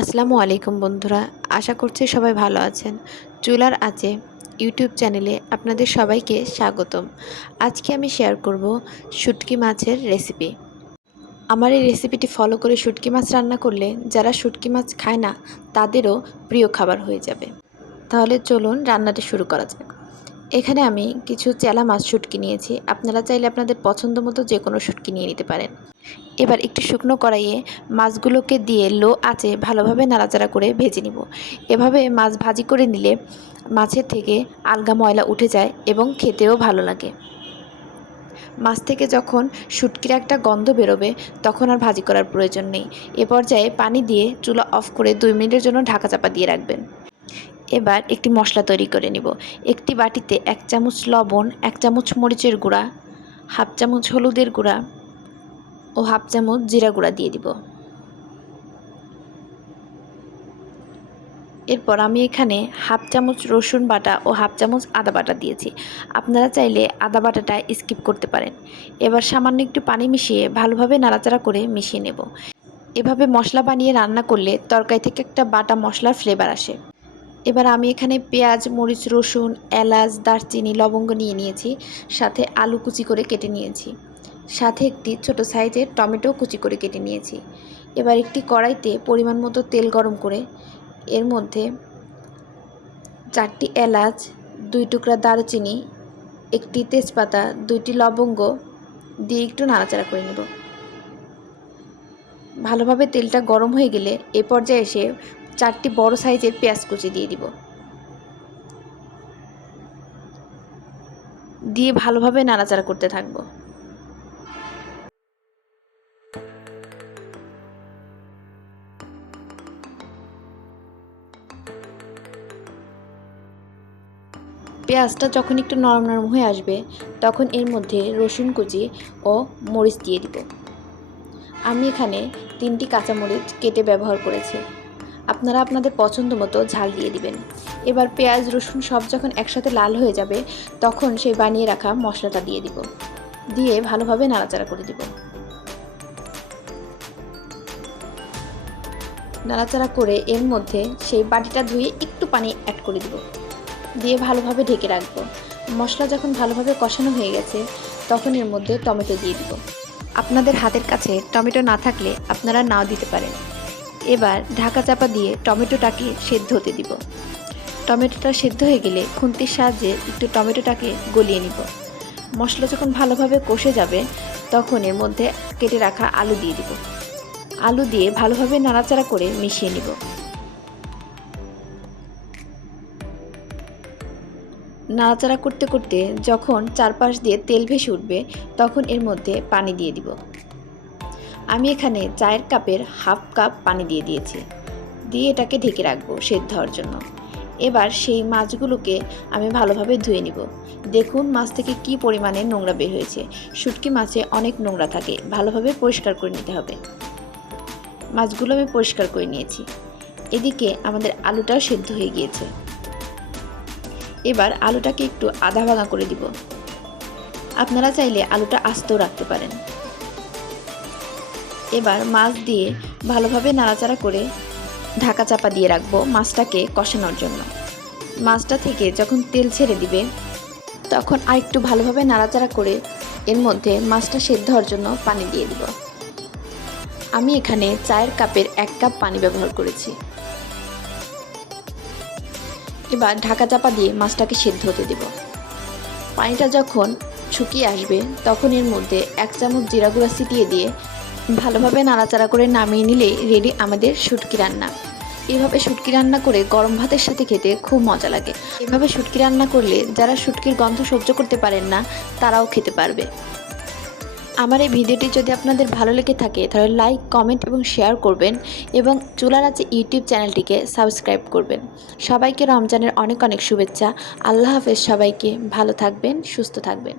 আসসালামু আলাইকুম বন্ধুরা, আশা করছি সবাই ভালো আছেন। চুলার আঁচে ইউটিউব চ্যানেলে আপনাদের সবাইকে স্বাগতম। আজকে আমি শেয়ার করব শুটকি মাছের রেসিপি। আমার এই রেসিপিটি ফলো করে শুটকি মাছ রান্না করলে যারা শুটকি মাছ খায় না তাদেরও প্রিয় খাবার হয়ে যাবে। তাহলে চলুন রান্নাটি শুরু করা যাক। এখানে আমি কিছু চেলা মাছ শুটকি নিয়েছি। আপনারা চাইলে আপনাদের পছন্দ মতো যে কোনো শুটকি নিয়ে নিতে পারেন। এবার একটি শুকনো কড়াইয়ে মাছগুলোকে দিয়ে লো আঁচে ভালোভাবে নাড়াচাড়া করে ভেজে নিব। এভাবে মাছ ভাজি করে নিলে মাছের থেকে আলগা ময়লা উঠে যায় এবং খেতেও ভালো লাগে। মাছ থেকে যখন শুটকির একটা গন্ধ বেরোবে তখন আর ভাজি করার প্রয়োজন নেই। এ পর্যায়ে পানি দিয়ে চুলা অফ করে 2 মিনিটের জন্য ঢাকা চাপা দিয়ে রাখবেন। এবার একটি মশলা তৈরি করে নিব। একটি বাটিতে 1 চামচ লবণ, 1 চামচ মরিচের গুঁড়া, হাফ চামচ হলুদের গুঁড়া ও হাফ চামচ জিরা গুঁড়া দিয়ে দিব। এরপর আমি এখানে হাফ চামচ রসুন বাটা ও হাফ চামচ আদা বাটা দিয়েছি। আপনারা চাইলে আদা বাটাটা স্কিপ করতে পারেন। এবার সামান্য একটু পানি মিশিয়ে ভালোভাবে নাড়াচাড়া করে মিশিয়ে নেব। এভাবে মশলা বানিয়ে রান্না করলে তরকারি থেকে একটা বাটা মশলার ফ্লেভার আসে। এবার আমি এখানে পেঁয়াজ, মরিচ, রসুন, এলাচ, দারচিনি, লবঙ্গ নিয়ে নিয়েছি। সাথে আলু কুচি করে কেটে নিয়েছি। সাথে একটি ছোট সাইজের টমেটো কুচি করে কেটে নিয়েছি। এবার একটি কড়াইতে পরিমাণ মতো তেল গরম করে এর মধ্যে 4টি এলাচ, 2 টুকরা দারুচিনি, একটি তেজপাতা, 2টি লবঙ্গ দিয়ে একটু নাড়াচাড়া করে নেব। ভালোভাবে তেলটা গরম হয়ে গেলে এ পর্যায়ে এসে 4টি বড় সাইজের পেঁয়াজ কুচি দিয়ে দিব। দিয়ে ভালোভাবে নাড়াচাড়া করতে থাকবো। পেঁয়াজটা যখন একটু নরম নরম হয়ে আসবে তখন এর মধ্যে রসুন কুচি ও মরিচ দিয়ে দিব। আমি এখানে 3টি কাঁচামরিচ কেটে ব্যবহার করেছি। আপনারা আপনাদের পছন্দ মতো ঝাল দিয়ে দিবেন। এবার পেঁয়াজ রসুন সব যখন একসাথে লাল হয়ে যাবে তখন সেই বানিয়ে রাখা মশলাটা দিয়ে দিব। দিয়ে ভালোভাবে নাড়াচাড়া করে দিব। নাড়াচাড়া করে এর মধ্যে সেই বাটিটা ধুয়ে একটু পানি অ্যাড করে দিব। দিয়ে ভালোভাবে ঢেকে রাখবো। মশলা যখন ভালোভাবে কষানো হয়ে গেছে তখন এর মধ্যে টমেটো দিয়ে দিব। আপনাদের হাতের কাছে টমেটো না থাকলে আপনারা নাও দিতে পারেন। এবার ঢাকা চাপা দিয়ে টমেটোটাকে সেদ্ধ হতে দিব। টমেটোটা সেদ্ধ হয়ে গেলে খুন্তির সাহায্যে একটু টমেটোটাকে গলিয়ে নিব। মশলা যখন ভালোভাবে কষে যাবে তখন এর মধ্যে কেটে রাখা আলু দিয়ে দিব। আলু দিয়ে ভালোভাবে নাড়াচাড়া করে মিশিয়ে নিব। নাড়াচাড়া করতে করতে যখন চারপাশ দিয়ে তেল ভেসে উঠবে তখন এর মধ্যে পানি দিয়ে দিব। আমি এখানে চায়ের কাপের হাফ কাপ পানি দিয়ে দিয়েছি। দিয়ে এটাকে ঢেকে রাখবো সেদ্ধ হওয়ার জন্য। এবার সেই মাছগুলোকে আমি ভালোভাবে ধুয়ে নিব। দেখুন মাছ থেকে কি পরিমাণে নোংরা বের হয়েছে। শুটকি মাছে অনেক নোংরা থাকে, ভালোভাবে পরিষ্কার করে নিতে হবে। মাছগুলো আমি পরিষ্কার করে নিয়েছি। এদিকে আমাদের আলুটাও সেদ্ধ হয়ে গিয়েছে। এবার আলুটাকে একটু আধা ভাঙা করে দিব। আপনারা চাইলে আলুটা আস্তেও রাখতে পারেন। এবার মাছ দিয়ে ভালোভাবে নাড়াচাড়া করে ঢাকা চাপা দিয়ে রাখবো মাছটাকে কষানোর জন্য। মাছটা থেকে যখন তেল ছেড়ে দিবে তখন আরেকটু ভালোভাবে নাড়াচাড়া করে এর মধ্যে মাছটা সেদ্ধ হওয়ার জন্য পানি দিয়ে দিব। আমি এখানে চায়ের কাপের 1 কাপ পানি ব্যবহার করেছি। এবার ঢাকা চাপা দিয়ে মাছটাকে সেদ্ধ হতে দেব। পানিটা যখন শুকিয়ে আসবে তখন এর মধ্যে 1 চামচ জিরা গুঁড়া ছিটিয়ে দিয়ে ভালোভাবে নাড়াচাড়া করে নামিয়ে নিলেই রেডি আমাদের শুটকি রান্না। এভাবে শুটকি রান্না করে গরম ভাতের সাথে খেতে খুব মজা লাগে। এভাবে শুটকি রান্না করলে যারা শুটকির গন্ধ সহ্য করতে পারেন না তারাও খেতে পারবে। আমার এই ভিডিওটি যদি আপনাদের ভালো লেগে থাকে তাহলে লাইক, কমেন্ট এবং শেয়ার করবেন এবং চুলার আঁচে ইউটিউব চ্যানেলটিকে সাবস্ক্রাইব করবেন। সবাইকে রমজানের অনেক অনেক শুভেচ্ছা। আল্লাহ হাফেজ। সবাইকে ভালো থাকবেন, সুস্থ থাকবেন।